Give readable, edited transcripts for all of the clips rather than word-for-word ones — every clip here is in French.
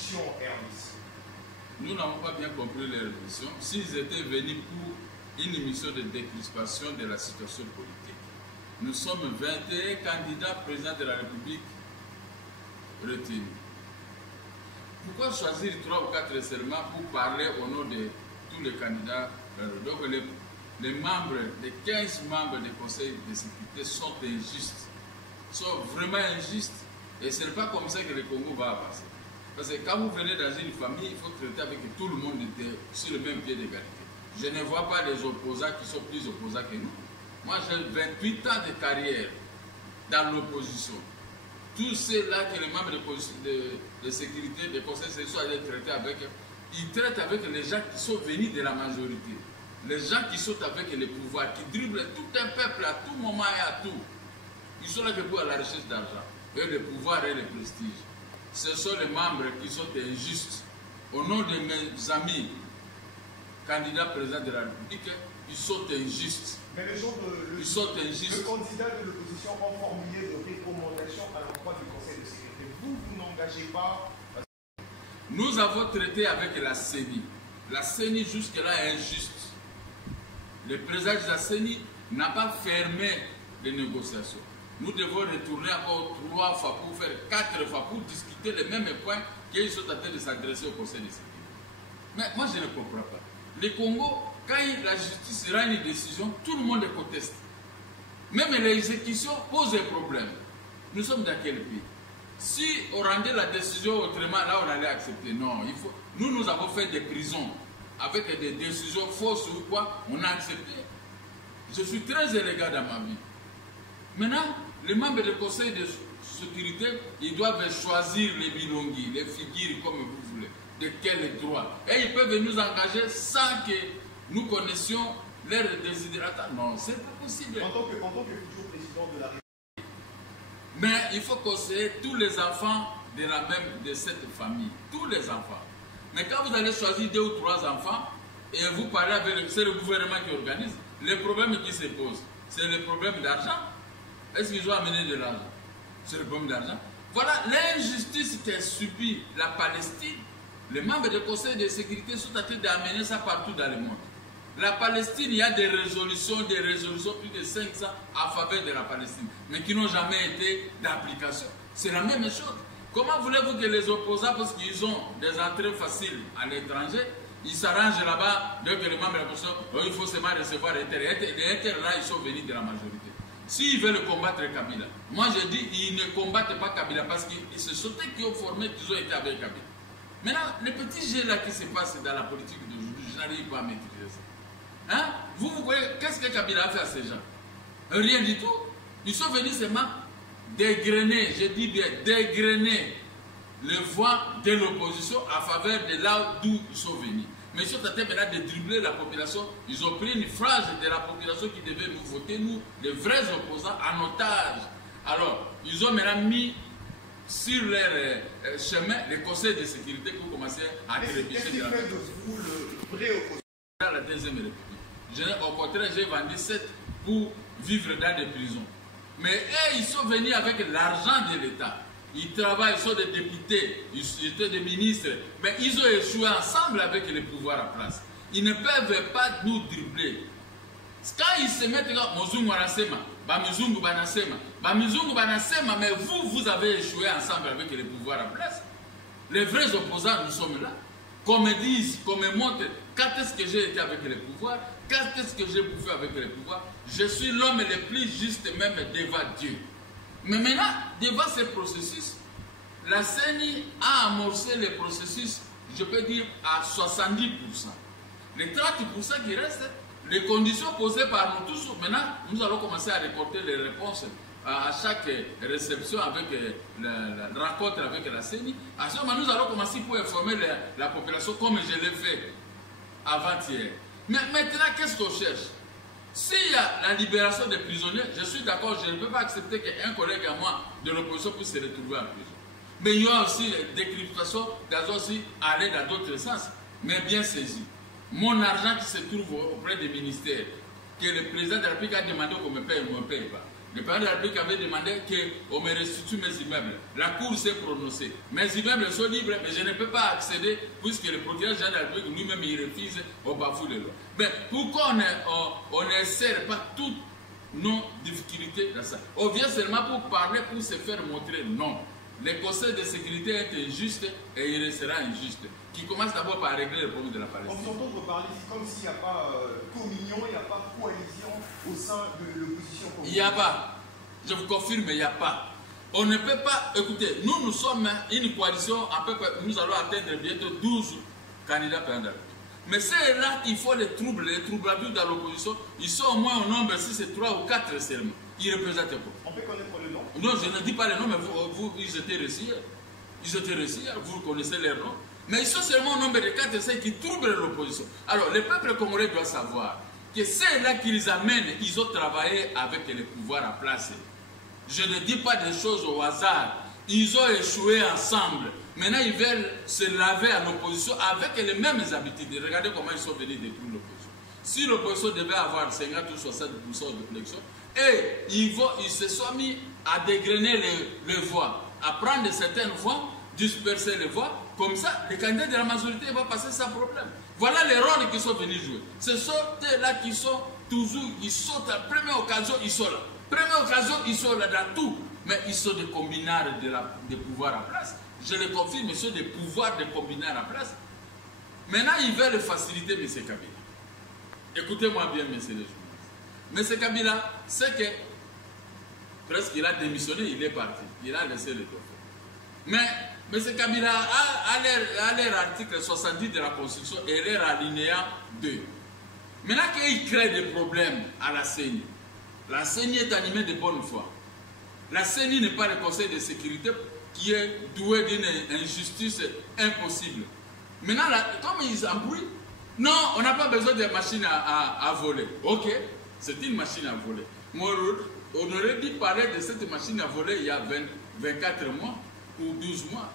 répétitions, Hermès? Nous n'avons pas bien compris les répétitions. S'ils étaient venus pour une émission de décrispation de la situation politique, nous sommes 21 candidats présidents de la République retenus. Pourquoi choisir 3 ou 4 seulement pour parler au nom de tous les candidats? Donc les membres, les 15 membres du Conseil de sécurité sont injustes, sont vraiment injustes. Et ce n'est pas comme ça que le Congo va avancer. Parce que quand vous venez dans une famille, il faut traiter avec tout le monde sur le même pied d'égalité. Je ne vois pas des opposants qui sont plus opposants que nous. Moi, j'ai 28 ans de carrière dans l'opposition. Tous ceux-là que les membres de sécurité, des conseils de sécurité sont allés traiter avec, ils traitent avec les gens qui sont venus de la majorité. Les gens qui sont avec les pouvoirs, qui dribblent tout un peuple à tout moment et à tout. Ils sont là que pour la recherche d'argent. Et le pouvoir et le prestige. Ce sont les membres qui sont injustes. Au nom de mes amis, candidats présidents de la République, ils sont injustes. Mais les gens ils sont injustes. Le candidat de l'opposition a formulé de recommandations à l'endroit du Conseil de sécurité. Vous n'engagez pas. Nous avons traité avec la CENI. La CENI jusque-là est injuste. Le président de la CENI n'a pas fermé les négociations. Nous devons retourner encore 3 fois pour faire 4 fois pour discuter les mêmes points qu'ils sont en train de s'adresser au Conseil de sécurité. Mais moi je ne comprends pas. Le Congo, quand la justice rend une décision, tout le monde conteste. Même l'exécution pose un problème. Nous sommes dans quel pays? Si on rendait la décision autrement, là on allait accepter. Non, il faut. Nous avons fait des prisons avec des décisions fausses ou quoi, on a accepté. Je suis très élégant dans ma vie. Maintenant, les membres du Conseil de sécurité, ils doivent choisir les bilongis, les figures comme vous voulez, de quel droit. Et ils peuvent nous engager sans que nous connaissions leurs désidérata. Non, ce n'est pas possible. En tant que futur président de la République. Mais il faut conseiller tous les enfants de cette famille. Tous les enfants. Mais quand vous allez choisir 2 ou 3 enfants, et vous parlez avec c'est le gouvernement qui organise, le problème qui se pose, c'est le problème d'argent. Est-ce qu'ils ont amené de l'argent? C'est le problème d'argent. Voilà l'injustice qu'a subie la Palestine. Les membres du Conseil de sécurité sont en train d'amener ça partout dans le monde. La Palestine, il y a des résolutions, plus de 500 en faveur de la Palestine, mais qui n'ont jamais été d'application. C'est la même chose. Comment voulez-vous que les opposants, parce qu'ils ont des entrées faciles à l'étranger, ils s'arrangent là-bas, donc les membres de la Constitution, il faut seulement recevoir les terres. Les terres là, ils sont venus de la majorité. S'ils veulent combattre Kabila, moi je dis, ils ne combattent pas Kabila parce qu'ils se sont qui ont formé, qu'ils ont été avec Kabila. Maintenant, les petits jeux là qui se passent dans la politique d'aujourd'hui, je n'arrive pas à maîtriser ça. Hein? Vous voyez, qu'est-ce que Kabila a fait à ces gens? Rien du tout. Ils sont venus seulement dégrainer, je dis bien dégrainer les voix de l'opposition en faveur de là d'où ils sont venus. Mais ils sont en train maintenant de dribbler la population. Ils ont pris une phrase de la population qui devait nous voter, nous, les vrais opposants, en otage. Alors, ils ont maintenant mis sur leur chemin les conseils de sécurité pour commencer à trébucher. Qu'est-ce qui fait de vous le vrai opposant? Dans la deuxième République. Au contraire, j'ai vendu 7 pour vivre dans des prisons. Mais eux, ils sont venus avec l'argent de l'État. Ils travaillent, ils sont des députés, ils étaient des ministres, mais ils ont échoué ensemble avec les pouvoirs en place. Ils ne peuvent pas nous dribbler. Quand ils se mettent là, Mozungu Banasema, Bamizungu Banasema, Bamizungu Banasema, mais vous avez échoué ensemble avec les pouvoirs en place. Les vrais opposants, nous sommes là. Qu'on me dise, qu'on me montre, quand est-ce que j'ai été avec les pouvoirs, quand est-ce que j'ai bouffé avec les pouvoirs. Je suis l'homme le plus juste même devant Dieu. Mais maintenant, devant ce processus, la CENI a amorcé le processus, je peux dire, à 70%. Les 30% qui restent, les conditions posées par nous tous, maintenant, nous allons commencer à récolter les réponses à chaque réception avec la rencontre avec la CENI. À ce moment, nous allons commencer pour informer la population comme je l'ai fait avant-hier. Mais maintenant, qu'est-ce qu'on cherche? S'il y a la libération des prisonniers, je suis d'accord, je ne peux pas accepter qu'un collègue à moi de l'opposition puisse se retrouver en prison. Mais il y a aussi des décryptations, des aussi aller dans d'autres sens, mais bien saisi. Mon argent qui se trouve auprès des ministères, que le président de la République a demandé qu'on me paye, on ne me paye pas. Le président de la République avait demandé qu'on me restitue mes immeubles. La Cour s'est prononcée. Mes immeubles sont libres, mais je ne peux pas accéder puisque le procureur général de la République lui-même il refuse au bafoue de loi. Mais pourquoi on ne serre pas toutes nos difficultés dans ça? On vient seulement pour parler, pour se faire montrer. Non. Le Conseil de sécurité est injuste et il restera injuste. Qui commence d'abord par régler le problème de la Palestine. On s'entend parler comme s'il n'y a pas communion, il n'y a pas coalition au sein de l'opposition. Il n'y a pas. Je vous confirme, il n'y a pas. On ne peut pas. Écoutez, nous sommes une coalition, à peu près, nous allons atteindre bientôt 12 candidats présidentiels. Mais c'est là qu'il faut les troubles dans l'opposition. Ils sont au moins au nombre, si c'est 3 ou 4 seulement. Ils représentent quoi? On peut connaître le nom? Non, je ne dis pas les noms, mais ils étaient réussis. Ils étaient réussis, vous connaissez leurs noms. Mais ils sont seulement au nombre de 4 et 5 qui troublent l'opposition. Alors, le peuple congolais doit savoir que ceux-là qui les amènent, ils ont travaillé avec les pouvoirs à placer. Je ne dis pas des choses au hasard. Ils ont échoué ensemble. Maintenant, ils veulent se laver à l'opposition avec les mêmes habitudes. Regardez comment ils sont venus détruire l'opposition. Si l'opposition devait avoir 50 ou 60% de l'élection, et ils se sont mis à dégrainer les voix, à prendre certaines voix, disperser les voix. Comme ça, les candidats de la majorité vont passer sans problème. Voilà les rôles qu'ils sont venus jouer. Ce sont là qui sont toujours, ils sont à la première occasion, ils sont là. Première occasion, ils sont là dans tout. Mais ils sont des combinards de pouvoir à place. Je le confirme, ils sont des pouvoirs de combinards à place. Maintenant, ils veulent faciliter M. Kabila. Écoutez-moi bien, messieurs les journalistes. M. Kabila, c'est que presque il a démissionné, il est parti. Il a laissé le dauphin. Mais M. Kabila, à leur article 70 de la Constitution et leur alinéa 2, maintenant qu'il crée des problèmes à la CENI, la CENI est animée de bonne foi. La CENI n'est pas le Conseil de sécurité qui est doué d'une injustice impossible. Maintenant, comme ils embrouillent, non, on n'a pas besoin de machines à voler. Ok, c'est une machine à voler. On aurait dû parler de cette machine à voler il y a 24 mois ou 12 mois.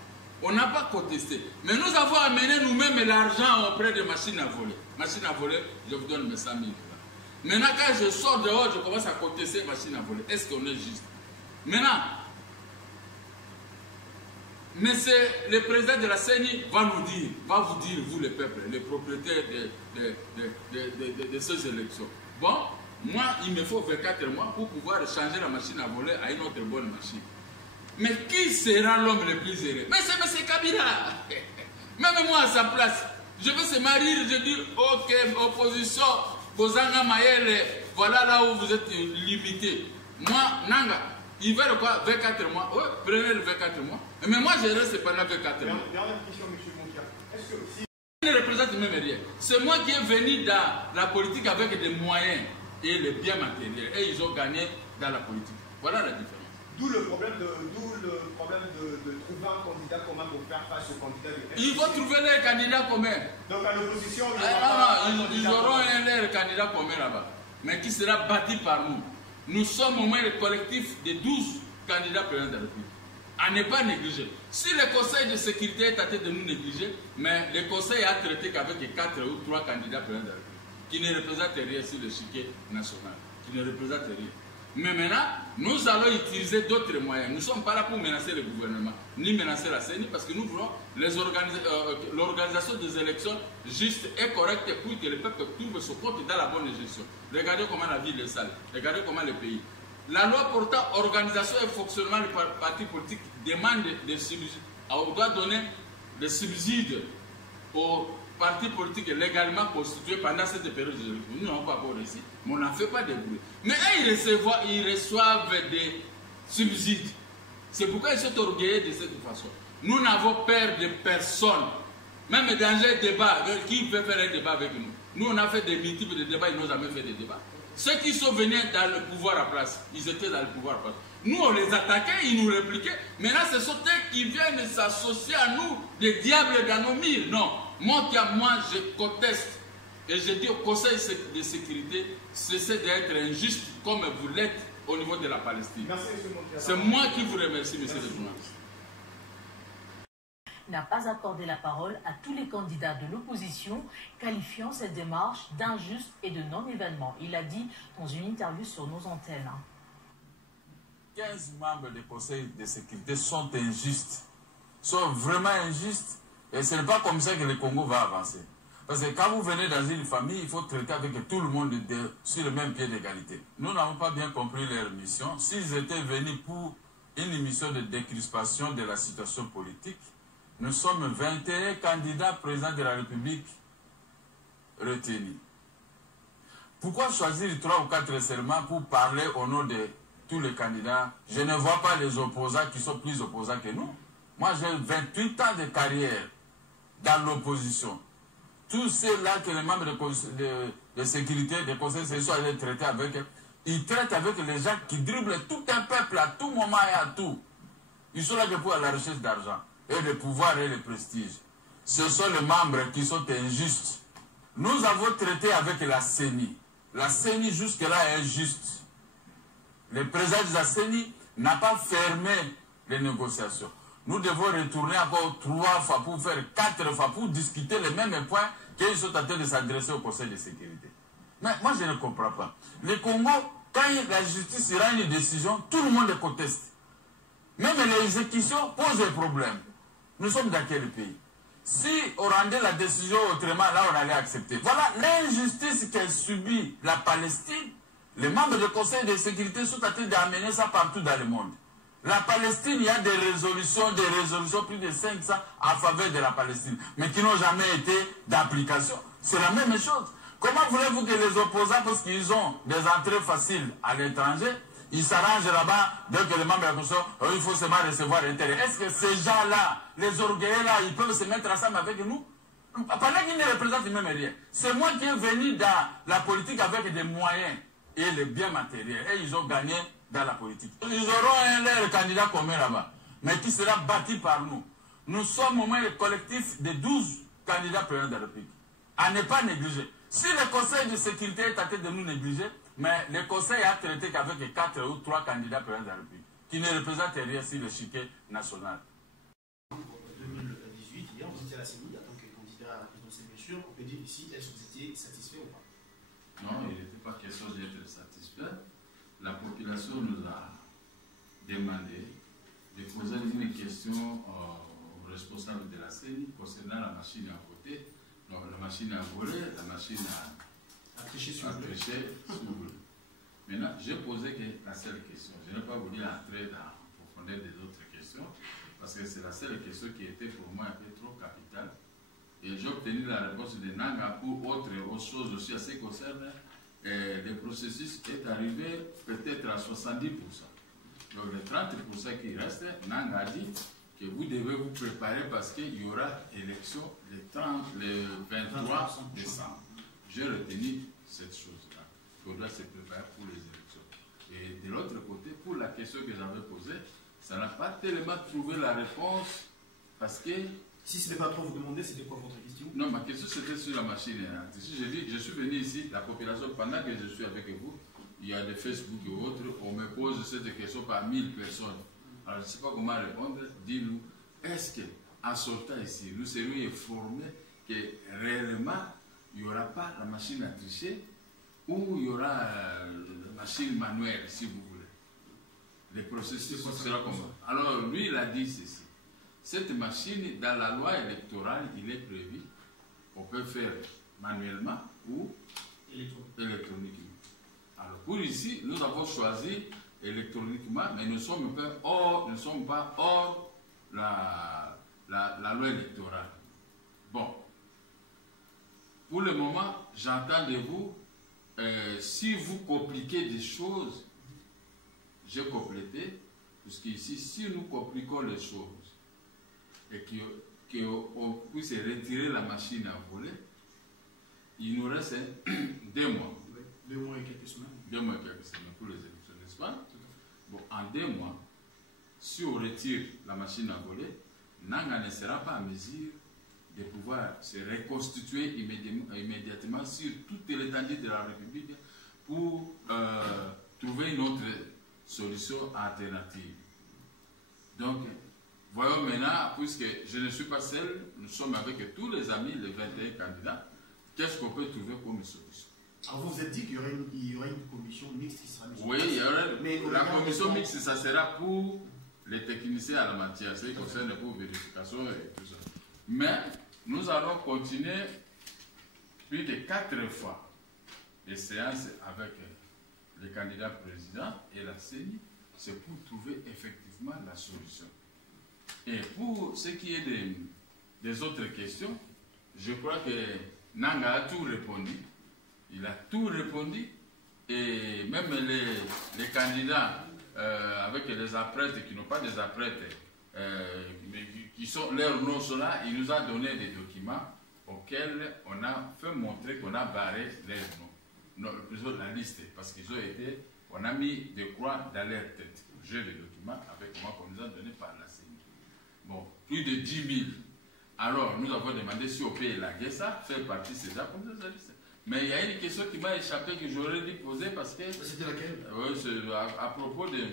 On n'a pas contesté. Mais nous avons amené nous-mêmes l'argent auprès des machines à voler. Machine à voler, je vous donne mes 100 000 $. Maintenant, quand je sors dehors, je commence à contester les machines à voler. Est-ce qu'on est juste? Maintenant, mais le président de la CENI va vous dire, vous le peuple, les propriétaires de ces élections. Bon, moi, il me faut 24 mois pour pouvoir changer la machine à voler à une autre bonne machine. Mais qui sera l'homme le plus heureux? Mais c'est M. Kabila. Même moi à sa place, je vais se marier, je dis, ok, opposition, Bozanga Mayele, voilà là où vous êtes limité. Moi, Nanga, ils veulent quoi? 24 mois. Oui, prenez le 24 mois. Mais moi, je reste pendant 24 mois. Dernière question, M. Monkia. Est-ce que si... Il ne représente même rien. C'est moi qui est venu dans la politique avec des moyens et les biens matériels. Et ils ont gagné dans la politique. Voilà la différence. D'où le problème de trouver un candidat commun pour faire face au candidat de... Ils vont trouver leur candidat commun. Donc à l'opposition, ils auront leur candidat commun là-bas. Mais qui sera bâti par nous. Nous sommes au moins le collectif de 12 candidats présidents de la République. À ne pas négliger. Si le Conseil de sécurité est tenté de nous négliger, mais le Conseil a traité qu'avec 4 ou 3 candidats présidents de la République, qui ne représentent rien sur l'échiquier national, qui ne représentent rien. Mais maintenant, nous allons utiliser d'autres moyens. Nous ne sommes pas là pour menacer le gouvernement, ni menacer la CENI, parce que nous voulons l'organisation des élections justes et correctes pour que le peuple trouve son compte dans la bonne gestion. Regardez comment la ville est sale, regardez comment le pays. La loi portant organisation et fonctionnement des partis politiques demande des subsides. On doit donner des subsides aux partis politiques légalement constitués pendant cette période. Nous n'avons pas encore réussi, mais on n'en fait pas de bruit. Mais ils reçoivent des subsides. C'est pourquoi ils sont orgueilleux de cette façon. Nous n'avons peur de personne. Même dans un débat, qui veut faire un débat avec nous? Nous, on a fait des multiples de débats, ils n'ont jamais fait de débats. Ceux qui sont venus dans le pouvoir à place, ils étaient dans le pouvoir à place. Nous, on les attaquait, ils nous répliquaient. Maintenant, ce sont eux qui viennent s'associer à nous, des diables dans nos murs. Non. Moi, je conteste. Et je dis au Conseil de sécurité, cessez d'être injuste comme vous l'êtes au niveau de la Palestine. C'est moi qui vous remercie, monsieur le journaliste. N'a pas accordé la parole à tous les candidats de l'opposition, qualifiant cette démarche d'injuste et de non-événement. Il l'a dit dans une interview sur nos antennes. 15 membres du Conseil de sécurité sont injustes. Sont vraiment injustes. Et ce n'est pas comme ça que le Congo va avancer. Parce que quand vous venez dans une famille, il faut traiter avec tout le monde sur le même pied d'égalité. Nous n'avons pas bien compris leur mission. S'ils étaient venus pour une mission de décrispation de la situation politique, nous sommes 21 candidats présidents de la République retenus. Pourquoi choisir 3 ou 4 seulement pour parler au nom de tous les candidats? Je ne vois pas les opposants qui sont plus opposants que nous. Moi, j'ai 28 ans de carrière dans l'opposition. Tous ceux-là que les membres de sécurité, des conseils sociaux allaient traiter avec, ils traitent avec les gens qui dribblent tout un peuple à tout moment et à tout. Ils sont là que pour la recherche d'argent, et le pouvoir et le prestige. Ce sont les membres qui sont injustes. Nous avons traité avec la CENI. La CENI jusque-là est injuste. Le président de la CENI n'a pas fermé les négociations. Nous devons retourner encore 3 fois pour faire 4 fois pour discuter les mêmes points qu'ils sont en train de s'adresser au Conseil de sécurité. Mais moi, je ne comprends pas. Le Congo, quand la justice rend une décision, tout le monde conteste. Même l'exécution pose des problèmes. Nous sommes dans quel pays? Si on rendait la décision autrement, là, on allait accepter. Voilà l'injustice qu'a subie la Palestine. Les membres du Conseil de sécurité sont en train d'amener ça partout dans le monde. La Palestine, il y a des résolutions, plus de 500 en faveur de la Palestine, mais qui n'ont jamais été d'application. C'est la même chose. Comment voulez-vous que les opposants, parce qu'ils ont des entrées faciles à l'étranger, ils s'arrangent là-bas, dès que les membres de la Constitution, il faut seulement recevoir l'intérêt. Est-ce que ces gens-là, les orgueilleux-là, ils peuvent se mettre ensemble avec nous? Pendant qu'ils ne représentent même rien. C'est moi qui est venu dans la politique avec des moyens et les biens matériels. Et ils ont gagné dans la politique. Ils auront leur candidat commun là-bas, mais qui sera bâti par nous. Nous sommes au moins le collectif de 12 candidats présidents de la République. À ne pas négliger. Si le Conseil de sécurité est tenté de nous négliger, mais le Conseil a traité qu'avec 4 ou 3 candidats présidents de la République, qui ne représentent rien sur l'échiquier national. En 2018, hier, vous étiez à la CENI en tant que candidat à la présidentielle, bien sûr. On peut dire ici, est-ce que vous étiez satisfait ou pas? Non, il n'était pas question d'être satisfait. La population nous a demandé de poser une question aux responsables de la CENI concernant la machine à voter, non, la machine à voler, la machine à tricher sur vous. Maintenant, j'ai posé que la seule question. Je n'ai pas voulu entrer dans la profondeur des autres questions, parce que c'est la seule question qui était pour moi un peu trop capitale. Et j'ai obtenu la réponse de Nanga pour autre chose aussi à ce qui concerne. Le processus est arrivé peut-être à 70%. Donc les 30% qui restent, Nanga a dit que vous devez vous préparer parce qu'il y aura élection le 23 décembre. J'ai retenu cette chose-là. Il faudra se préparer pour les élections. Et de l'autre côté, pour la question que j'avais posée, ça n'a pas tellement trouvé la réponse parce que... Si ce n'est pas trop vous demander, c'était quoi votre question? Non, ma question c'était sur la machine. J'ai dit, je suis venu ici, la population, pendant que je suis avec vous, il y a des Facebook et autres, on me pose cette question par 1000 personnes. Alors je ne sais pas comment répondre. Dis-nous, est-ce qu'en sortant ici, nous serions informés que réellement, il n'y aura pas la machine à tricher ou il y aura la machine manuelle, si vous voulez? Le processus sera comment? Alors lui, il a dit ceci. Cette machine, dans la loi électorale, il est prévu, on peut faire manuellement ou électroniquement. Alors pour ici, nous avons choisi électroniquement, mais nous ne sommes pas hors la loi électorale. Bon, pour le moment, j'entends de vous, si vous compliquez des choses, j'ai complété, puisqu'ici, si nous compliquons les choses, et qu'on puisse retirer la machine à voler, il nous reste 2 mois. 2 mois et quelques semaines. 2 mois et quelques semaines pour les élections, n'est-ce pas? Bon, en 2 mois, si on retire la machine à voler, Nanga ne sera pas en mesure de pouvoir se reconstituer immédiatement sur toute l'étendue de la République pour trouver une autre solution alternative. Donc, voyons maintenant, puisque je ne suis pas seul, nous sommes avec tous les amis, les 21 candidats, qu'est-ce qu'on peut trouver comme solution? Alors vous vous êtes dit qu'il y aurait une commission mixte qui sera mise en Oui, place. il y aurait, Mais la commission mixte, ça sera pour les techniciens à la matière, c'est concerne pour vérification et tout ça. Mais nous allons continuer plus de 4 fois les séances avec le candidat président et la CENI, c'est pour trouver effectivement la solution. Et pour ce qui est des autres questions, je crois que Nanga a tout répondu. Il a tout répondu. Et même les candidats avec les apprêtres qui n'ont pas des apprêtres, qui sont leurs noms sont là, il nous a donné des documents auxquels on a fait montrer qu'on a barré leurs noms. Plutôt la liste, parce qu'ils ont été, on a mis des croix dans leur tête. J'ai les documents avec moi qu'on nous a donné par la CENI. Bon, plus de 10 000. Alors, nous avons demandé si on peut élaguer ça, faire partie de ces liste. Mais il y a une question qui m'a échappé que j'aurais dû poser parce que... C'était laquelle? Oui, c'est à propos de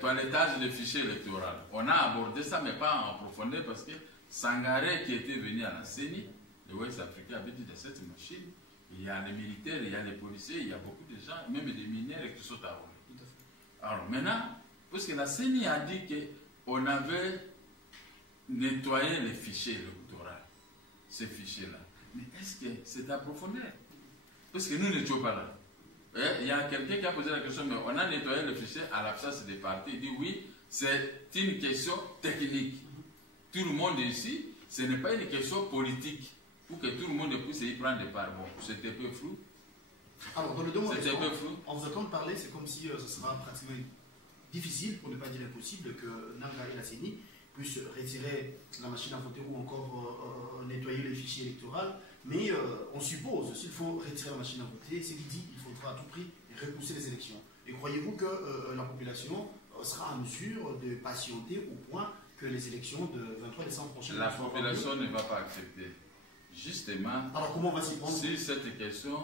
toilettage des fichiers électoraux. On a abordé ça, mais pas en profondeur parce que Sangaré qui était venu à la CENI, le Ouest africain avait dit de cette machine, il y a les militaires, il y a les policiers, il y a beaucoup de gens, même des mineurs qui sont à rouler. Alors maintenant, parce que la CENI a dit qu'on avait nettoyé les fichiers électoraux, ces fichiers-là. Mais est-ce que c'est à profondeur? Parce que nous n'étions pas là. Il y a quelqu'un qui a posé la question, mais on a nettoyé le fichier à l'absence des partis. Il dit oui, c'est une question technique. Tout le monde ici, ce n'est pas une question politique pour que tout le monde puisse y prendre des parts. Bon, c'était un peu flou. Alors, dans le domaine c'était un peu flou. En vous entendant parler, c'est comme si ce sera pratiquement difficile, pour ne pas dire impossible, que Nanga et la CENI puissent retirer la machine à voter ou encore nettoyer les fichiers électoraux. Mais on suppose, s'il faut retirer la machine à voter, c'est qu'il dit qu'il faudra à tout prix repousser les élections. Et croyez-vous que la population sera en mesure de patienter au point que les élections de 23 décembre prochain... La population ne va pas accepter. Justement, alors comment on va s'y prendre? Sur cette question,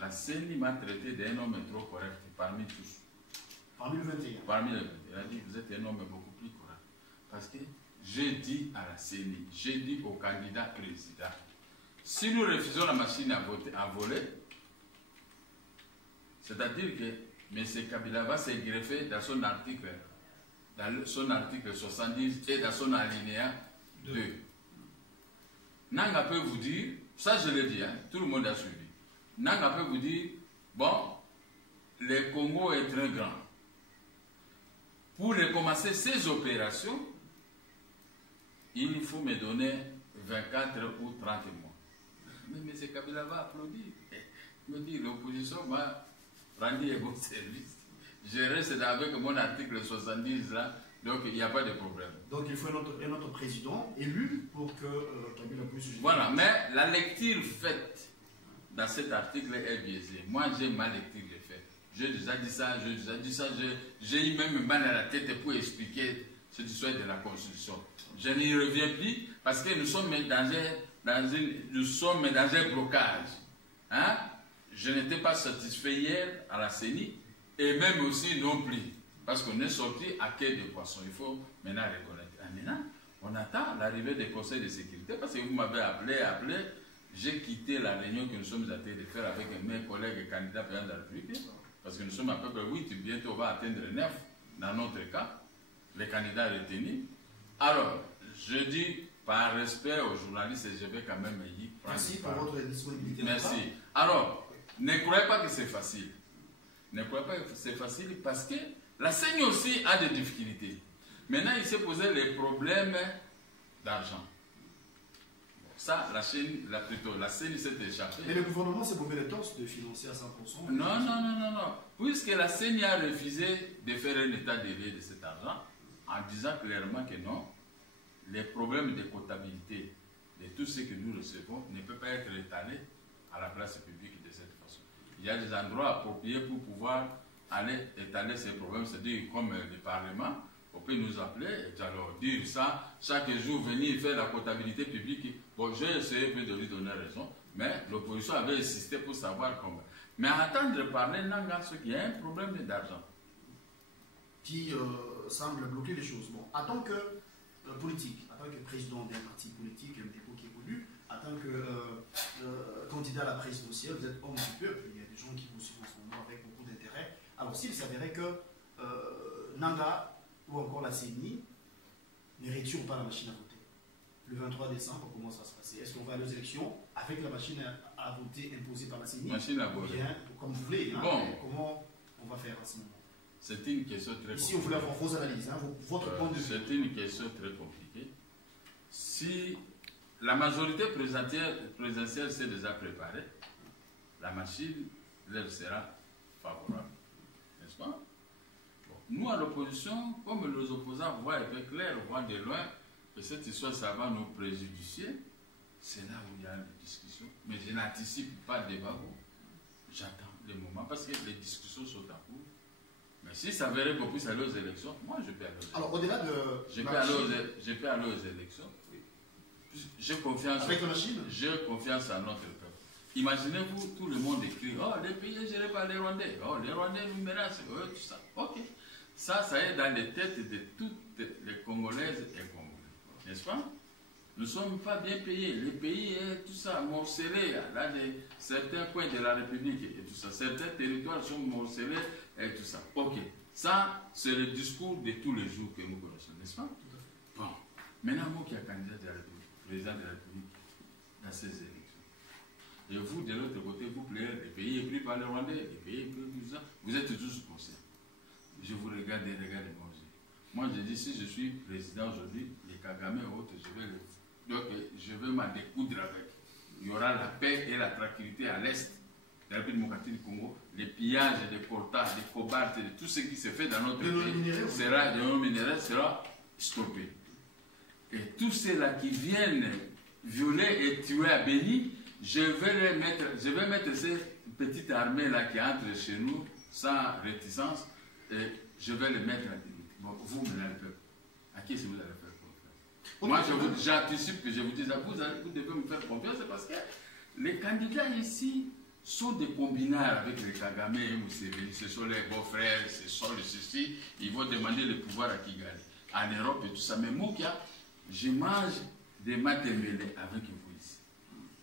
la CENI m'a traité d'un homme trop correct parmi tous. Parmi le 21. Parmi le 21. Elle a dit, vous êtes un homme beaucoup plus correct. Parce que j'ai dit à la CENI, j'ai dit au candidat président, si nous refusons la machine à voler, c'est-à-dire que M. Kabila va se greffer dans son article 70 et dans son alinéa 2. Nanga peut vous dire, ça je l'ai dit, hein, tout le monde a suivi. Nanga peut vous dire, bon, le Congo est très grand. Pour commencer ces opérations, il faut me donner 24 ou 30 mois. Mais M. Kabila va applaudir. Il me dit, l'opposition m'a rendu un bon service. Je reste avec mon article 70 là, donc il n'y a pas de problème. Donc il faut un autre président élu pour que Kabila puisse... Voilà, mais la lecture faite dans cet article est biaisée. Moi, j'ai ma lecture de fait. J'ai déjà dit ça, j'ai eu même mal à la tête pour expliquer ce histoire de la Constitution. Je n'y reviens plus parce que nous sommes dans un blocage. Hein? Je n'étais pas satisfait hier à la CENI et même aussi non plus. Parce qu'on est sorti à quai de poisson. Il faut maintenant reconnaître. Maintenant, on attend l'arrivée des conseils de sécurité parce que vous m'avez appelé. J'ai quitté la réunion que nous sommes en train de faire avec mes collègues candidats présidents de la République. Parce que nous sommes à peu près 8, bientôt on va atteindre 9 dans notre cas, les candidats retenus. Alors, je dis par respect aux journalistes, je vais quand même y prendre. Merci pour votre disponibilité. Merci. Alors, ne croyez pas que c'est facile. Ne croyez pas que c'est facile parce que la CENI aussi a des difficultés. Maintenant, il s'est posé les problèmes d'argent. Ça, la CENI s'est échappée. Mais le gouvernement s'est bouffé les torses de financer à 100%. Non. Puisque la CENI a refusé de faire un état des lieux de cet argent, en disant clairement que non, les problèmes de comptabilité de tout ce que nous recevons ne peuvent pas être étalés à la place publique de cette façon. Il y a des endroits appropriés pour pouvoir aller étaler ces problèmes, c'est-à-dire comme le Parlement, on peut nous appeler et alors dire ça, chaque jour venir faire la comptabilité publique. Bon, j'ai essayé de lui donner raison, mais l'opposition avait insisté pour savoir comment. Mais à attendre parler, Nanga, ce qu'il y a un problème d'argent. Qui semble bloquer les choses. Bon, en tant que politique, en tant que président d'un parti politique, un dépôt qui évolue, en tant que candidat à la présidentielle, vous êtes homme du peuple, il y a des gens qui vous suivent en ce moment avec beaucoup d'intérêt. Alors s'il s'avérait que Nanga ou encore la CENI ne retirent pas la machine à voter, le 23 décembre, comment ça va se passer? Est-ce qu'on va aller aux élections avec la machine à voter imposée par la CENI? Machine à voter. Bien, comme vous voulez. Hein, bon. Comment on va faire à ce moment? C'est une question très compliquée. Ici, on voulait avoir vos analyses, hein, votre point de vue. C'est une question très compliquée. Si la majorité présidentielle s'est déjà préparée, la machine, elle sera favorable. N'est-ce pas? Bon. Nous, à l'opposition, comme nos opposants voient avec clair, voient de loin que cette histoire, ça va nous préjudicier, c'est là où il y a une discussion. Mais je n'anticipe pas de débat. J'attends le moment parce que les discussions sont en cours. Mais si ça verrait qu'on puisse aller aux élections, moi je peux aller aux élections. Alors au-delà de... Je peux aller aux élections. J'ai confiance. Avec la machine? J'ai confiance en notre peuple. Imaginez-vous, tout le monde écrit, oh les pays ne gérés par les Rwandais, oh les Rwandais nous menacent, tout ça. Ok. Ça est dans les têtes de toutes les Congolaises et Congolais. N'est-ce pas? Nous ne sommes pas bien payés. Les pays, tout ça, morcelés, dans certains coins de la République et tout ça. Certains territoires sont morcelés et tout ça. Ok. Ça, c'est le discours de tous les jours que nous connaissons, n'est-ce pas? Bon. Maintenant, moi qui est candidat de la République, président de la République, dans ces élections. Et vous, de l'autre côté, vous plairez, les pays est pris par les Rwandais, les pays est pris par ça. Vous êtes tous conscients. Je vous regarde et regardez-moi aussi. Moi, je dis, si je suis président aujourd'hui, les Kagame et autres, donc, je vais m'en découdre avec. Il y aura la paix et la tranquillité à l'est de la République démocratique du Congo. Les pillages, les coltas, les cobaltes, tout ce qui se fait dans notre pays sera stoppé. Et tous ceux-là qui viennent violer et tuer à Béni, je vais mettre ces petites armées-là qui entrent chez nous sans réticence et je vais les mettre à limite. Bon, vous, maintenant, le peuple, à qui est-ce que vous allez faire confiance? Moi, j'anticipe que je vous dis, vous devez me faire confiance parce que les candidats ici sont des combinards avec les Kagame et Museveni. Ce sont les beaux-frères, ce sont les ceci. Ils vont demander le pouvoir à qui gagne. En Europe et tout ça. Mais moi, je mange des matemélés avec vous ici.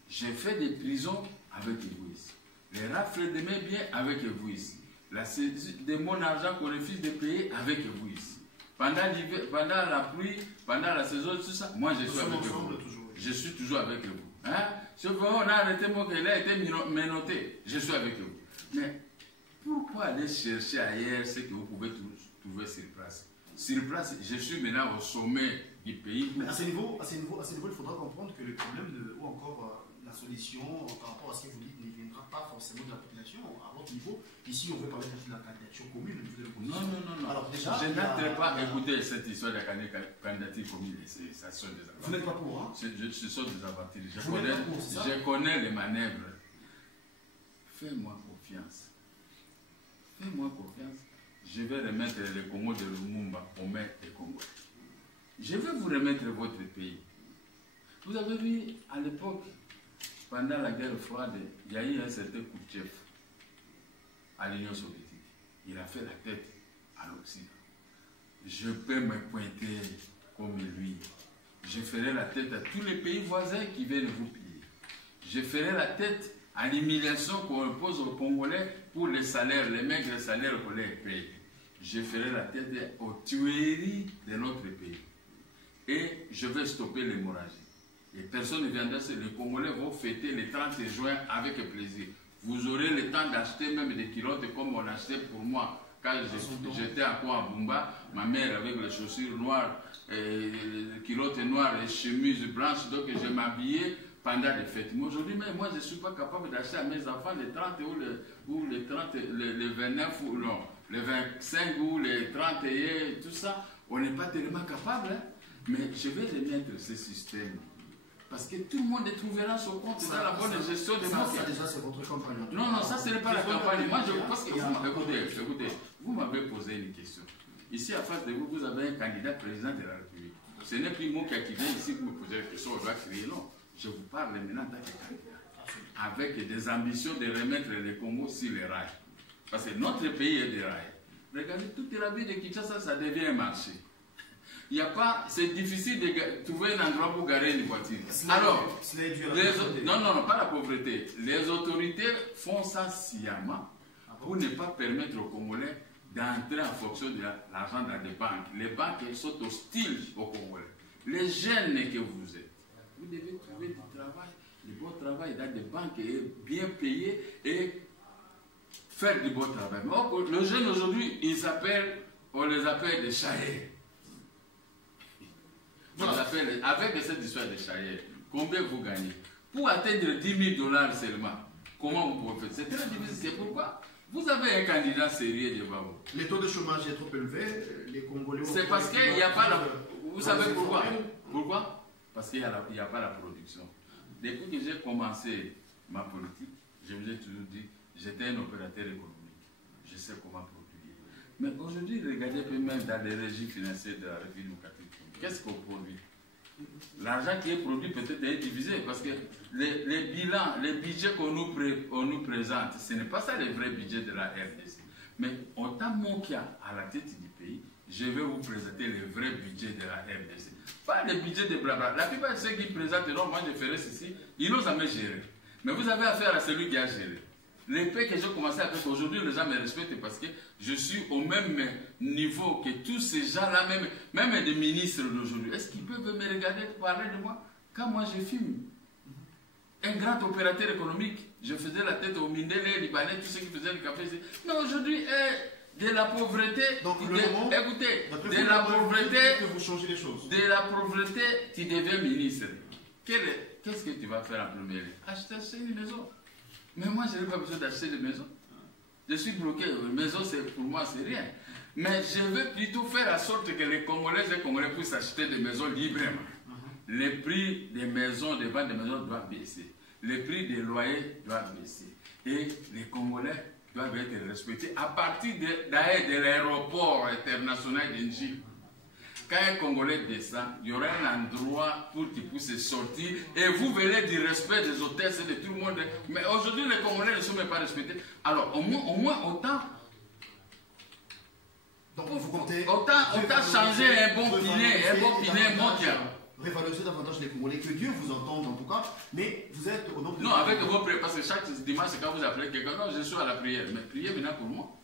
J'ai fait des prisons avec vous ici. Les rafles de mes biens avec vous ici. De mon argent qu'on refuse de payer avec vous ici. Pendant la pluie, pendant la saison, tout ça, moi je suis avec vous. Je suis toujours avec vous. Hein? Sauf qu'on a arrêté mon qu'il a été menotté. Je suis avec vous. Mais pourquoi aller chercher ailleurs ce que vous pouvez trouver sur place? Sur place, je suis maintenant au sommet du pays. Mais à ce niveau, il faudra comprendre que le problème ou encore la solution par rapport à ce que vous dites ne viendra pas forcément de la population. À votre niveau, ici on veut parler de la candidature commune. Non. Alors, déjà, je n'entends pas écouter cette histoire de la candidature commune. Ça sont des aventures. Vous n'êtes pas pour, hein? Ce sont des aventures. Je connais les manœuvres. Fais-moi confiance. Fais-moi confiance. Je vais remettre le Congo de Lumumba aux mains des Congolais. Je vais vous remettre votre pays. Vous avez vu, à l'époque, pendant la guerre froide, il y a eu un certain Khrouchtchev à l'Union soviétique. Il a fait la tête à l'Occident. Je peux me pointer comme lui. Je ferai la tête à tous les pays voisins qui viennent vous piller. Je ferai la tête à l'humiliation qu'on impose aux Congolais pour les salaires, les maigres salaires qu'on les paye. Je ferai la tête aux tueries de notre pays. Et je vais stopper l'hémorragie. Et personne ne viendra, les Congolais vont fêter le 30 juin avec plaisir. Vous aurez le temps d'acheter même des culottes comme on achetait pour moi. Quand j'étais à Bumba, ma mère avec les chaussures noires, culottes noires et chemises blanches, donc je m'habillais pendant les fêtes. Mais aujourd'hui, moi je ne suis pas capable d'acheter à mes enfants les 30 ou les 30, les 29 ou non, les 25 ou les 31, tout ça. On n'est pas tellement capable, hein? Mais je vais remettre ce système. Parce que tout le monde trouvera son compte dans la bonne gestion de moi. Ça, déjà, c'est votre campagne. Non, ça, ce n'est pas la campagne. Moi, parce que écoutez, vous m'avez posé une question. Ici, à face de vous, vous avez un candidat président de la République. Ce n'est plus moi qui viens ici pour me poser la question, on doit crier. Non, je vous parle maintenant en tant que candidat. Avec des ambitions de remettre le Congo sur les rails. Parce que notre pays est des rails. Regardez, toute la ville de Kinshasa, ça devient un marché. il n'y a pas, c'est difficile de trouver un endroit pour garer une voiture. Alors, non, pas la pauvreté. Les autorités font ça sciemment pour ne pas permettre aux Congolais d'entrer en fonction de l'argent dans les banques. Les banques sont hostiles aux Congolais. Les jeunes que vous êtes, vous devez trouver du travail, du bon travail dans des banques et bien payé et faire du bon travail. Mais les jeunes aujourd'hui, on les appelle des chahirs. Avec cette histoire de chahirs, combien vous gagnez? Pour atteindre 10 000 $ seulement, comment vous pouvez faire? C'est très difficile. C'est pourquoi vous avez un candidat sérieux devant vous. Les taux de chômage est trop élevé, les Congolais... C'est parce qu'il n'y a pas la... Vous savez pourquoi? Pourquoi? Parce qu'il n'y a pas la production. Depuis que j'ai commencé ma politique, je vous ai toujours dit, j'étais un opérateur économique. Je sais comment produire. Mais aujourd'hui, regardez même dans les régimes financiers de la République démocratique. Qu'est-ce qu'on produit? L'argent qui est produit peut-être est divisé parce que les bilans, les budgets qu'on nous présente, ce n'est pas ça le vrai budget de la RDC. Mais autant moi qui a à la tête du pays, je vais vous présenter le vrai budget de la RDC. Pas le budget de blabla. La plupart de ceux qui présentent, non, moi je ferai ceci, ils n'ont jamais géré. Mais vous avez affaire à celui qui a géré. L'épée que j'ai commencé avec aujourd'hui, les gens me respectent parce que je suis au même niveau que tous ces gens-là, même des ministres d'aujourd'hui. Est-ce qu'ils peuvent me regarder parler de moi quand moi je filme? Un grand opérateur économique, je faisais la tête aux Mindélé, les Libanais, tous ceux qui faisaient le café. Mais aujourd'hui, de la pauvreté, écoutez, de la pauvreté, vous changez les choses. De la pauvreté, tu deviens ministre. Qu'est-ce que tu vas faire en premier lieu? Acheter une maison. Mais moi, je n'ai pas besoin d'acheter de maison. Je suis bloqué. Une maison, pour moi, c'est rien. Mais je veux plutôt faire en sorte que les Congolais et les Congolais puissent acheter des maisons librement. Les prix des maisons, des ventes de maisons doivent baisser. Les prix des loyers doivent baisser. Et les Congolais doivent être respectés à partir de l'aéroport international d'Engie. Quand un Congolais descend, il y aura un endroit pour qu'il puisse sortir et vous verrez du respect des hôtesses et de tout le monde. Mais aujourd'hui, les Congolais ne sont même pas respectés. Alors, au moins autant. Donc, vous comptez. Autant changer un bon pinet mondial. Révaloriser davantage les Congolais, que Dieu vous entende en tout cas, mais vous êtes au nom de... Non, avec vos prières, parce que chaque dimanche, quand vous appelez quelqu'un, je suis à la prière, mais priez maintenant pour moi.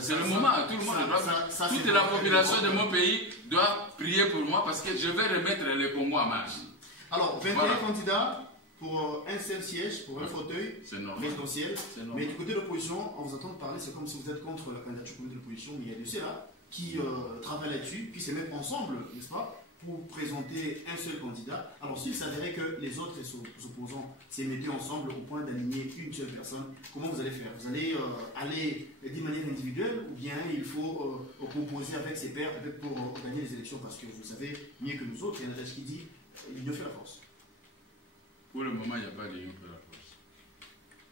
C'est le moment, tout le monde doit... Toute la population de mon pays doit prier pour moi parce que je vais remettre les Congos en marche. Alors, 21 candidats pour un seul siège, pour un fauteuil présidentiel. Mais du côté de l'opposition, on vous entend parler, c'est comme si vous êtes contre la candidature de l'opposition, mais il y a de ceux-là qui travaillent là-dessus, qui se mettent ensemble, n'est-ce pas, pour présenter un seul candidat. Alors, s'il s'avérait que les autres opposants s'est mettaient ensemble au point d'aligner une seule personne, comment vous allez faire? Vous allez aller d'une manière individuelle ou bien il faut composer avec ses pairs peut-être pour gagner les élections? Parce que vous savez mieux que nous autres, il y a un adage qui dit l'union fait la force. Pour le moment, il n'y a pas d'union fait la force.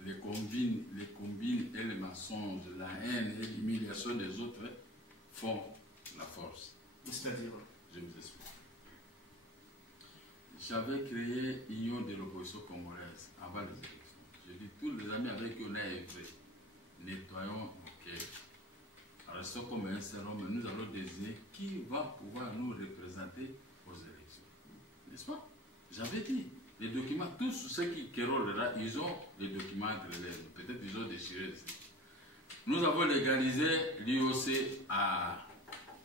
Les combines et les mensonges, la haine et l'humiliation des autres font la force. C'est-à-dire? Je vous explique. J'avais créé l'Union de l'opposition congolaise avant les élections. J'ai dit, tous les amis avec qui on a œuvré, nettoyons nos cœurs. Restons comme un seul homme, nous allons désigner qui va pouvoir nous représenter aux élections. N'est-ce pas? J'avais dit, les documents, tous ceux qui querellent là, ils ont les documents entre les lèvres. Peut-être ils ont déchiré les élections. Nous avons légalisé l'IOC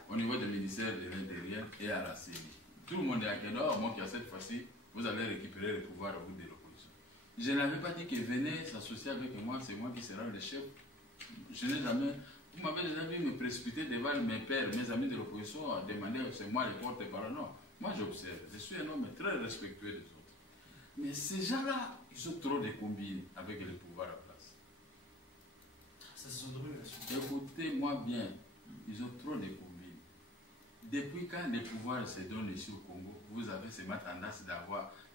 au niveau du ministère de l'Intérieur et à la CENI. Tout le monde est à Kédor, moi qui a cette fois-ci, vous allez récupérer le pouvoir à vous de l'opposition. Je n'avais pas dit que venez s'associer avec moi, c'est moi qui serai le chef. Je n'ai jamais, vous m'avez déjà vu me précipiter devant mes pères, mes amis de l'opposition, à demander c'est moi le porte-parole. Non, moi j'observe, je suis un homme très respectueux des autres. Mais ces gens-là, ils ont trop de combines avec le pouvoir à place. Ça, ce sont de relations. Écoutez-moi bien, ils ont trop de combines. Depuis quand les pouvoirs se donnent ici au Congo, vous avez cette tendance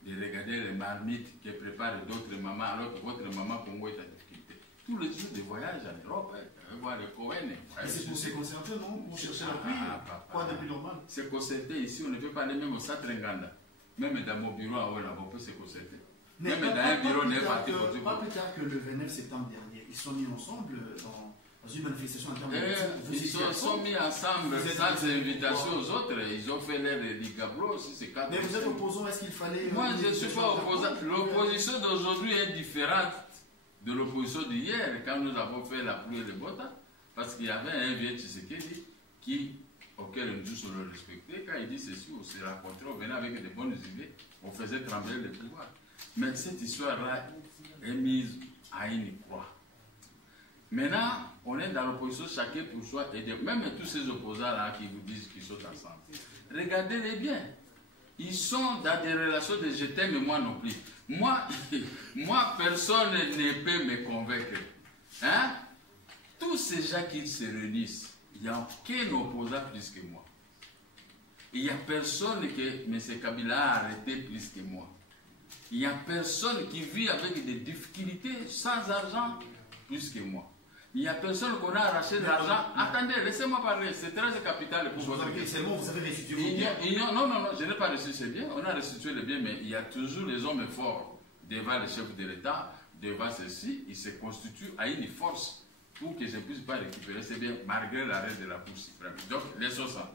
de regarder les marmites que préparent d'autres mamans alors que votre maman Congo est en difficulté. Tous les jours de voyage en Europe, voir les Cohen. C'est pour se concerter, non? Pour chercher l'appui. Quoi de plus normal? Se concerter ici, on ne peut pas aller même au Satrenganda. Même dans mon bureau à Ouela, on peut se concerter. Même dans un bureau n'est pas plus tard que le 29 septembre dernier, ils sont mis ensemble dans une manifestation en termes Ils se sont mis ensemble sans invitation aux autres. Ils ont fait l'air de Gablo aussi. Mais vous êtes opposant, est-ce qu'il fallait... Moi, je ne suis pas opposant. L'opposition d'aujourd'hui est différente de l'opposition d'hier, quand nous avons fait la pluie et le beau temps. Parce qu'il y avait un vieux Tshisekedi auquel nous tous le respectait. Quand il dit ceci, on se rencontrait, on venait avec des bonnes idées, on faisait trembler le pouvoir. Mais cette histoire-là est mise à une croix. Maintenant, on est dans l'opposition, chacun pour soi, et même tous ces opposants-là qui vous disent qu'ils sont ensemble. Regardez-les bien. Ils sont dans des relations de je t'aime et moi non plus. Moi, personne ne peut me convaincre. Hein? Tous ces gens qui se réunissent, il n'y a aucun opposant plus que moi. Il n'y a personne que M. Kabila a arrêté plus que moi. Il n'y a personne qui vit avec des difficultés sans argent plus que moi. Il n'y a personne qu'on a arraché de l'argent. Attendez, laissez-moi parler, c'est très capital pour votre question. Vous avez restitué vos biens? Non, je n'ai pas restitué ces biens. On a restitué les biens, mais il y a toujours les hommes forts devant les chefs de l'État, devant ceux-ci. Ils se constituent à une force pour que je ne puisse pas récupérer ces biens malgré l'arrêt de la Cour suprême. Donc, laissons ça.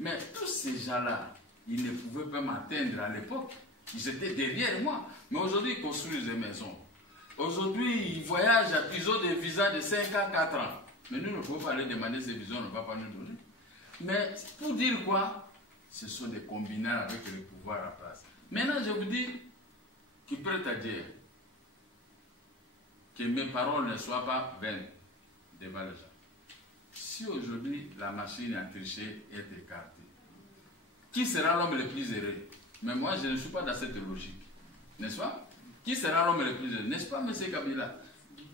Mais tous ces gens-là, ils ne pouvaient pas m'atteindre à l'époque. Ils étaient derrière moi. Mais aujourd'hui, ils construisent des maisons. Aujourd'hui, ils voyagent, ils ont des visas de 5 à 4 ans. Mais nous ne pouvons pas leur demander ces visas, on ne va pas nous donner. Mais pour dire quoi? Ce sont des combinants avec le pouvoir à place. Maintenant, je vous dis, qui prête à dire que mes paroles ne soient pas vaines devant les gens. Si aujourd'hui la machine à tricher est écartée, qui sera l'homme le plus heureux? Mais moi, je ne suis pas dans cette logique. N'est-ce pas? Qui sera l'homme le plus heureux? N'est-ce pas, M. Kabila?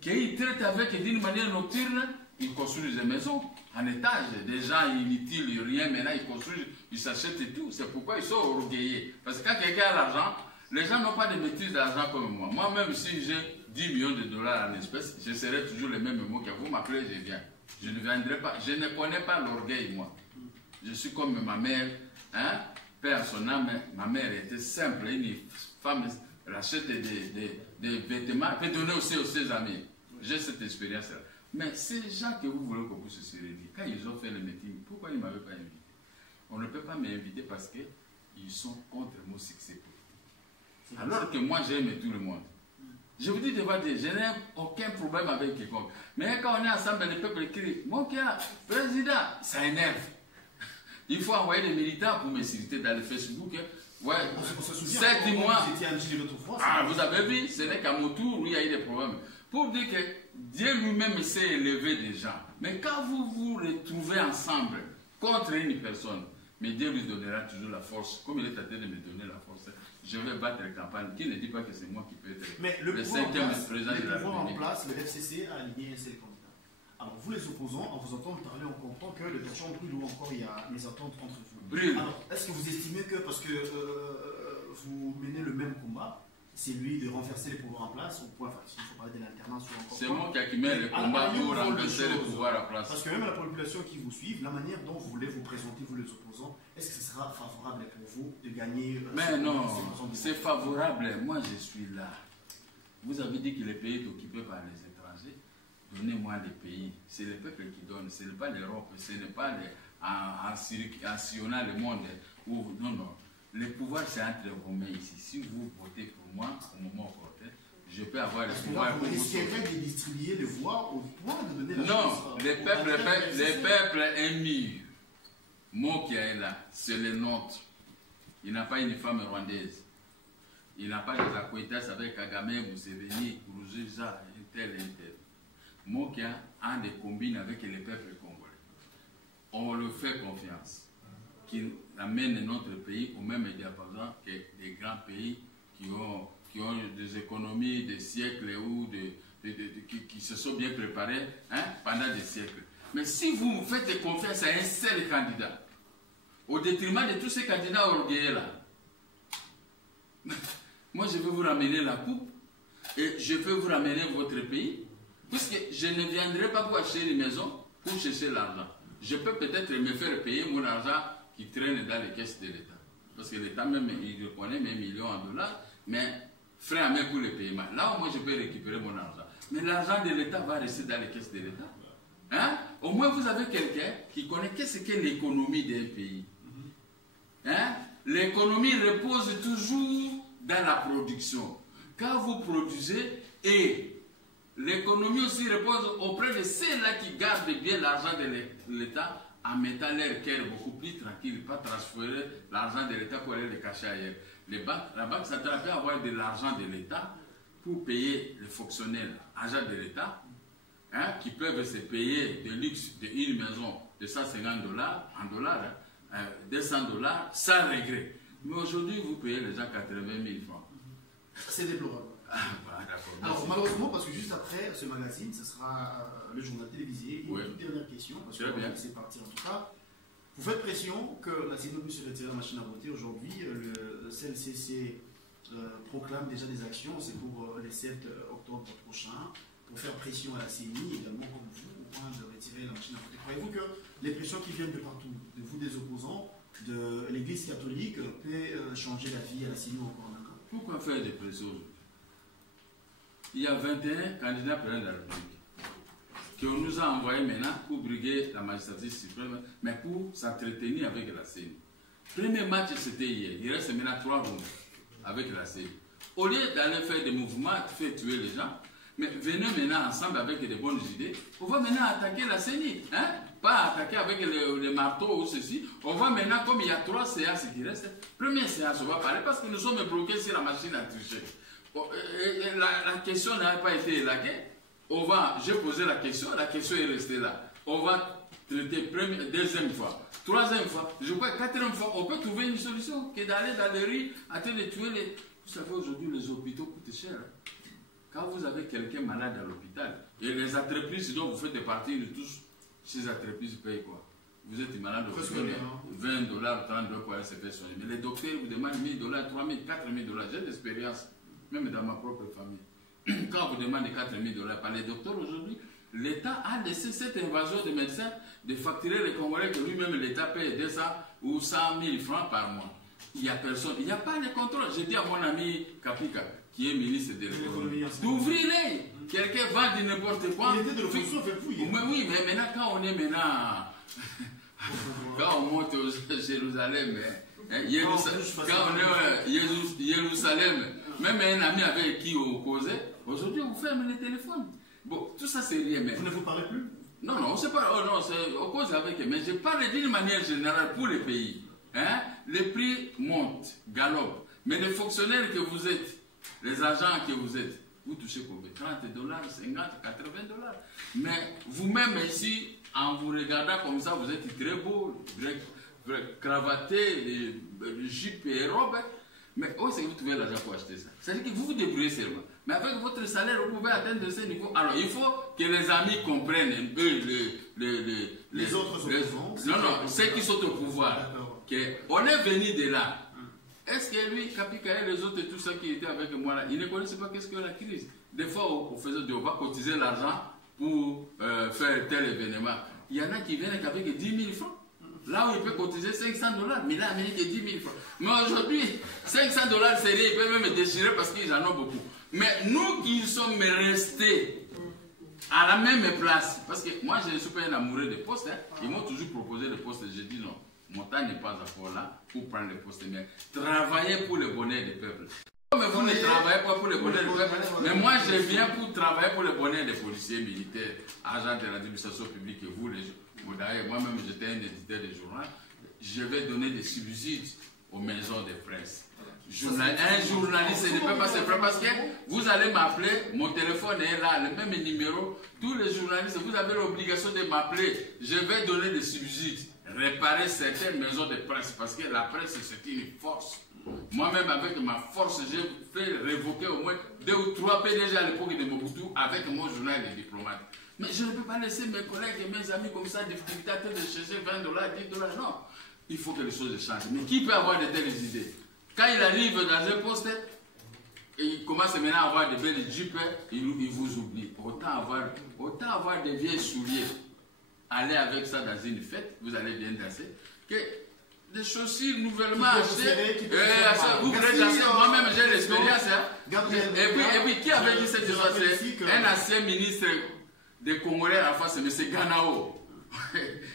Qu'il traite avec d'une manière nocturne, il construit des maisons en étage. Des gens inutiles, rien, maintenant ils construisent, ils s'achètent tout. C'est pourquoi ils sont orgueillés. Parce que quand quelqu'un a l'argent, les gens n'ont pas de maîtrise d'argent comme moi. Moi-même, si j'ai 10 millions de dollars en espèces, je serai toujours les mêmes mots que vous m'appelez, je viens. Je ne viendrai pas. Je ne connais pas l'orgueil, moi. Je suis comme ma mère, hein? Père son âme, ma mère était simple, une femme rachète des vêtements, elle peut donner aussi aux ses amis. J'ai cette expérience-là. Mais ces gens que vous voulez qu'on puisse se réunir, quand ils ont fait le meeting, pourquoi ils ne m'avaient pas invité? On ne peut pas m'inviter parce qu'ils sont contre mon succès politique. Alors que moi, j'aime tout le monde. Je vous dis devant Dieu, je n'ai aucun problème avec quiconque. Mais quand on est ensemble, le peuple crie, mon cœur, président, ça énerve. Il faut envoyer des militants pour me citer dans le Facebook. Ouais, on se souvient, 7 mois. Vous étiez Angie de l'autre fois. Ah, vous avez vu, ce n'est qu'à mon tour où il y a eu des problèmes. Pour dire que Dieu lui-même s'est élevé des gens. Mais quand vous vous retrouvez ensemble contre une personne, mais Dieu lui donnera toujours la force. Comme il est en train de me donner la force, je vais battre la campagne. Qui ne dit pas que c'est moi qui peux être le 5e président de la République. En place, le FCC a aligné un seul candidat. Alors, vous les opposants, en vous entendant parler, on comprend que le torchon brûle ou encore il y a des attentes entre vous. Brûle. Alors, est-ce que vous estimez que, parce que vous menez le même combat, c'est lui de renverser les pouvoirs en place, ou point, enfin, il faut parler de l'alternance ou encore. C'est moi qui mets le combat pour renverser les pouvoirs en place. Parce que même la population qui vous suit, la manière dont vous voulez vous présenter, vous les opposants, est-ce que ce sera favorable pour vous de gagner Mais non, c'est favorable. Moi, je suis là. Vous avez dit que le pays est occupé par les étrangers. Donnez-moi les pays. C'est le peuple qui donne. Ce n'est pas l'Europe. Ce n'est pas en sillonnant le monde. Non, non. Le pouvoir, c'est entre vos mains ici. Si vous votez pour moi, au moment opportun, je peux avoir le pouvoir. Vous risquerez de distribuer les voix au point de donner la chance. Non, le peuple est mûr. Mot qui est là, c'est le nôtre. Il n'a pas une femme rwandaise. Il n'a pas des acquaintances avec Kagame, Museveni, Kourouziza, tel et tel. Mokia a des combines avec le peuple congolais. On lui fait confiance. Qui amène notre pays au même diapason que des grands pays qui ont des économies des siècles ou qui se sont bien préparés pendant des siècles. Mais si vous faites confiance à un seul candidat, au détriment de tous ces candidats orgueilleux là, moi je vais vous ramener la coupe et je vais vous ramener votre pays, puisque je ne viendrai pas pour acheter une maison pour chercher l'argent. Je peux peut-être me faire payer mon argent qui traîne dans les caisses de l'État. Parce que l'État même, il reconnaît mes millions en dollars, mais frais à main pour le paiement. Là où moi je peux récupérer mon argent. Mais l'argent de l'État va rester dans les caisses de l'État. Hein? Au moins, vous avez quelqu'un qui connaît qu'est-ce qu'est l'économie d'un pays. Hein? L'économie repose toujours dans la production. Quand vous produisez, et l'économie aussi repose auprès de ceux-là qui gardent bien l'argent de l'État en mettant leur cœur beaucoup plus tranquille, pas transférer l'argent de l'État pour aller le cacher ailleurs. La banque centrale peut avoir de l'argent de l'État pour payer les fonctionnaires, agents de l'État, hein, qui peuvent se payer de luxe d'une maison de 150 dollars en dollars, hein, 200 dollars sans regret. Mais aujourd'hui, vous payez les gens 80 000 francs. C'est déplorable. Ah, bah, alors malheureusement, parce que juste après ce magazine, ce sera le journal télévisé. Et une toute dernière question, parce que c'est parti en tout cas. Vous faites pression que la CENI puisse retirer la machine à voter. Aujourd'hui, le CNCC proclame déjà des actions, c'est pour le 7 octobre prochain, pour faire pression à la CENI, également comme vous, au point de retirer la machine à voter. Croyez-vous que les pressions qui viennent de partout, de vous des opposants, de l'Église catholique, peut changer la vie à la CENI encore un an? Pourquoi faire des pressions? Il y a 21 candidats présidents de la République qu'on nous a envoyés maintenant pour briguer la magistrature suprême, mais pour s'entretenir avec la CENI. Premier match, c'était hier. Il reste maintenant 3 rounds avec la CENI. Au lieu d'aller faire des mouvements, faire tuer les gens, mais venez maintenant ensemble avec des bonnes idées. On va maintenant attaquer la CENI. Hein? Pas attaquer avec les marteaux ou ceci. On va maintenant, comme il y a 3 séances qui restent, première séance, on va parler parce que nous sommes bloqués sur la machine à tricher. La question n'a pas été élaguée. J'ai posé la question est restée là. On va traiter deuxième fois, troisième fois, je crois quatrième fois, on peut trouver une solution que d'aller dans les rues, en train de tuer les... Vous savez, aujourd'hui, les hôpitaux coûtent cher. Quand vous avez quelqu'un malade à l'hôpital, et les entreprises dont vous faites partie de tous, ces entreprises payent quoi? Vous êtes malade au hospital, 20 dollars, 30 dollars pour aller se faire soigner. Mais les docteurs vous demandent 1000 dollars, 3000, 4000 dollars. J'ai de l'expérience, même dans ma propre famille. Quand on vous demande 4000 dollars par les docteurs aujourd'hui, l'État a laissé cette invasion de médecins de facturer les Congolais que lui-même l'État paye 200 ou 100 000 francs par mois. Il n'y a personne, il n'y a pas de contrôle. J'ai dit à mon ami Kapika, qui est ministre de l'économie, d'ouvrir-les. Quelqu'un vend de n'importe quoi. Il était de l'opposition avec vous. Mais oui, mais maintenant, quand on est maintenant. Quand on monte au Jérusalem, quand on est Jérusalem, même un ami avec qui on causait, aujourd'hui on ferme les téléphones. Bon, tout ça c'est rien. Mais... Vous ne vous parlez plus? Non, non, c'est pas. Oh non, on cause avec eux. Mais je parle d'une manière générale pour les pays. Hein? Les prix montent, galopent. Mais les fonctionnaires que vous êtes, les agents que vous êtes, vous touchez combien? 30 dollars, 50, 80 dollars. Mais vous-même ici, en vous regardant comme ça, vous êtes très beau, cravaté, les jupes et robes. Mais où est-ce que vous trouvez l'argent pour acheter ça? C'est-à-dire que vous vous débrouillez seulement. Mais avec votre salaire, vous pouvez atteindre ce niveau. Alors, il faut que les amis comprennent un peu les autres opposants. Non, non, ceux qui sont au pouvoir. On est venu de là. Est-ce que lui, Kapika et les autres, tous ceux qui étaient avec moi là, ils ne connaissaient pas qu'est-ce que la crise? Des fois, on va cotiser l'argent pour faire tel événement. Il y en a qui viennent avec 10 000 francs. Là où il peut cotiser 500 dollars, mais là, il y a 10 000 francs. Mais aujourd'hui, 500 dollars, c'est rien, ils peuvent même déchirer parce qu'ils en ont beaucoup. Mais nous qui sommes restés à la même place, parce que moi, je ne suis pas un amoureux des postes, hein. Ils m'ont toujours proposé des postes, j'ai dit non, mon temps n'est pas encore là pour prendre les postes, mais travailler pour le bonheur du peuple. Mais vous ne travaillez pas pour le bonheur du peuple, mais moi, je viens pour travailler pour le bonheur des policiers, militaires, agents de l'administration publique et vous, les gens. Moi-même, j'étais un éditeur de journal. Je vais donner des subsides aux maisons de presse. Un journaliste ne peut pas se faire parce que vous allez m'appeler, mon téléphone est là, le même numéro. Tous les journalistes, vous avez l'obligation de m'appeler. Je vais donner des subsides, réparer certaines maisons de presse parce que la presse, c'est une force. Moi-même, avec ma force, j'ai fait révoquer au moins 2 ou 3 PDG à l'époque de Mobutu avec mon journal de diplomate. Mais je ne peux pas laisser mes collègues et mes amis comme ça, des dictateurs, de chercher 20 dollars, 10 dollars. Non, il faut que les choses changent. Mais qui peut avoir de telles idées? Quand il arrive dans un poste, il commence maintenant à avoir des belles jupes, il vous oublie. Autant avoir des vieilles souliers, aller avec ça dans une fête, vous allez bien danser, que des chaussures nouvellement achetées. Vous voulez danser, moi-même j'ai l'expérience. Hein. Et puis, qui avait dit cette histoire? C'est un ancien ministre des Congolais en face, c'est M. Ganao.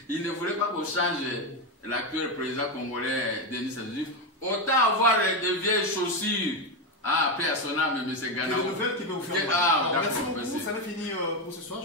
Il ne voulait pas qu'on change l'actuel président congolais, Denis Sassou Nguesso. Autant avoir des vieilles chaussures. Ah, paix à son âme, M. Ganao. Quelle nouvelle qui peut vous faire? Ah, merci beaucoup, ça va finir pour ce soir.